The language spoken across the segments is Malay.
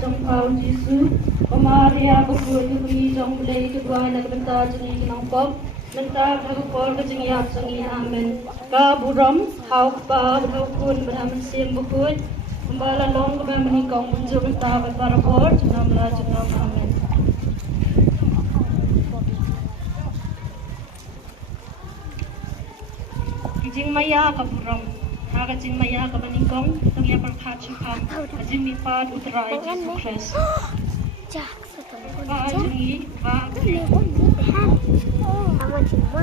trong phao Giêsu, Maria berkuat kami trong belai kedua nak bentar jengi kenang pop, bentar berkuat kejengi jengi amen. Ka buram hau pa berkuat berhamen sim berkuat, kembali long kembali menikong bunjur bentar berparafor jenam la jenam amen. Kijing maya ka buram. Haga jing maya ka maningkong tang ya perkhat chukam ajin mi pad utrai Jesu Christ jak setong ba jingi ba awan cuma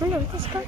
belum terus kan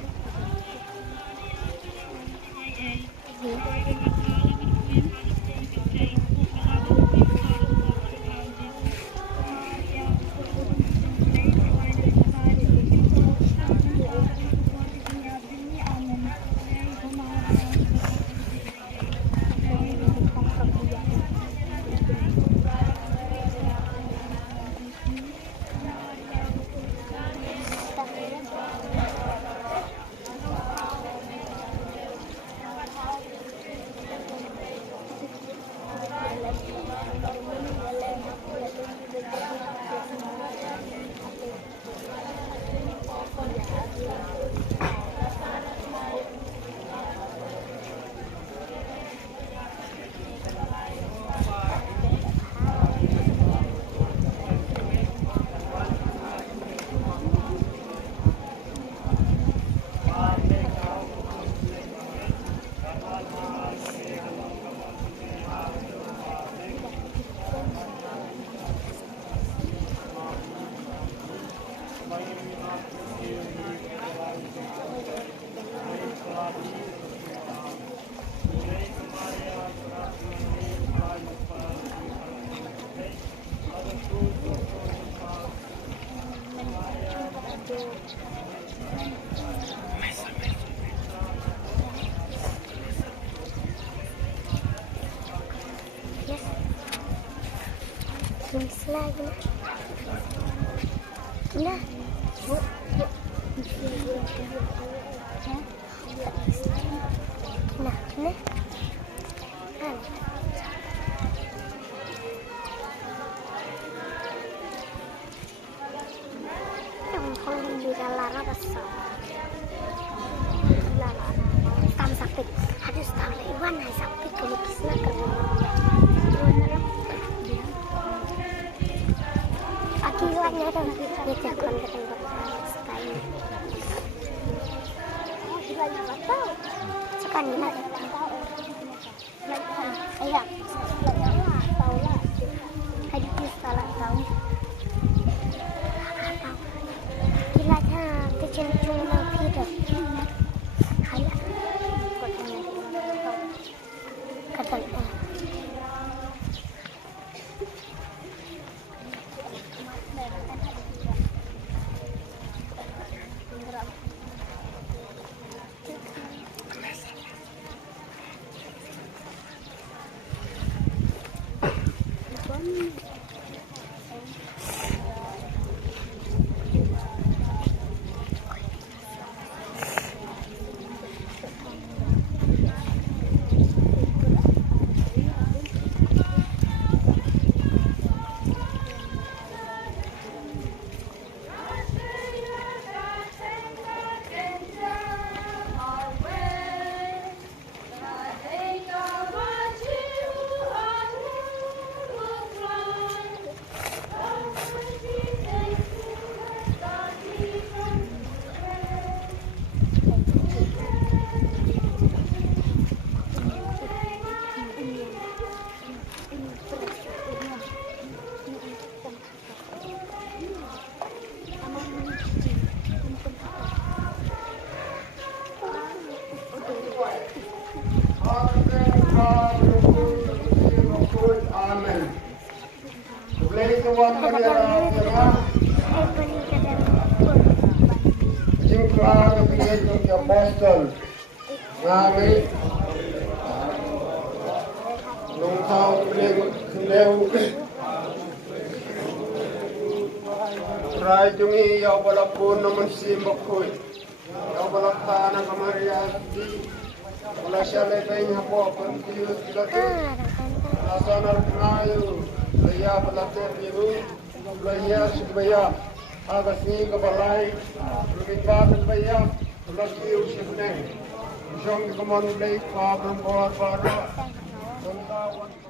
lagi. Nah. Nah, nih. Yang kalau bisa lara besar. Lara. Tam sakit. Harus tahu Iwan sakit kalau kisah kerja. Akibatnya kan kita konten sekali. Akibatnya apa tahu? Sekali lagi tahu. Iya, tahu lah. Hadis salah tahu. Akibatnya kecil-kecil lagi dah. Kayak katanya. Amen. Tuhan jumpa di Boston. Kami nungkau keleu rajungi ya walaupun namun si makui ya walaupun anak kamariati wala siya lebay hapo kontius lati asanar ngayo laya palater ibu laya subaya agas ni kabalay lumipat baya lagi usip neng jong kamon lay pa brong para tentang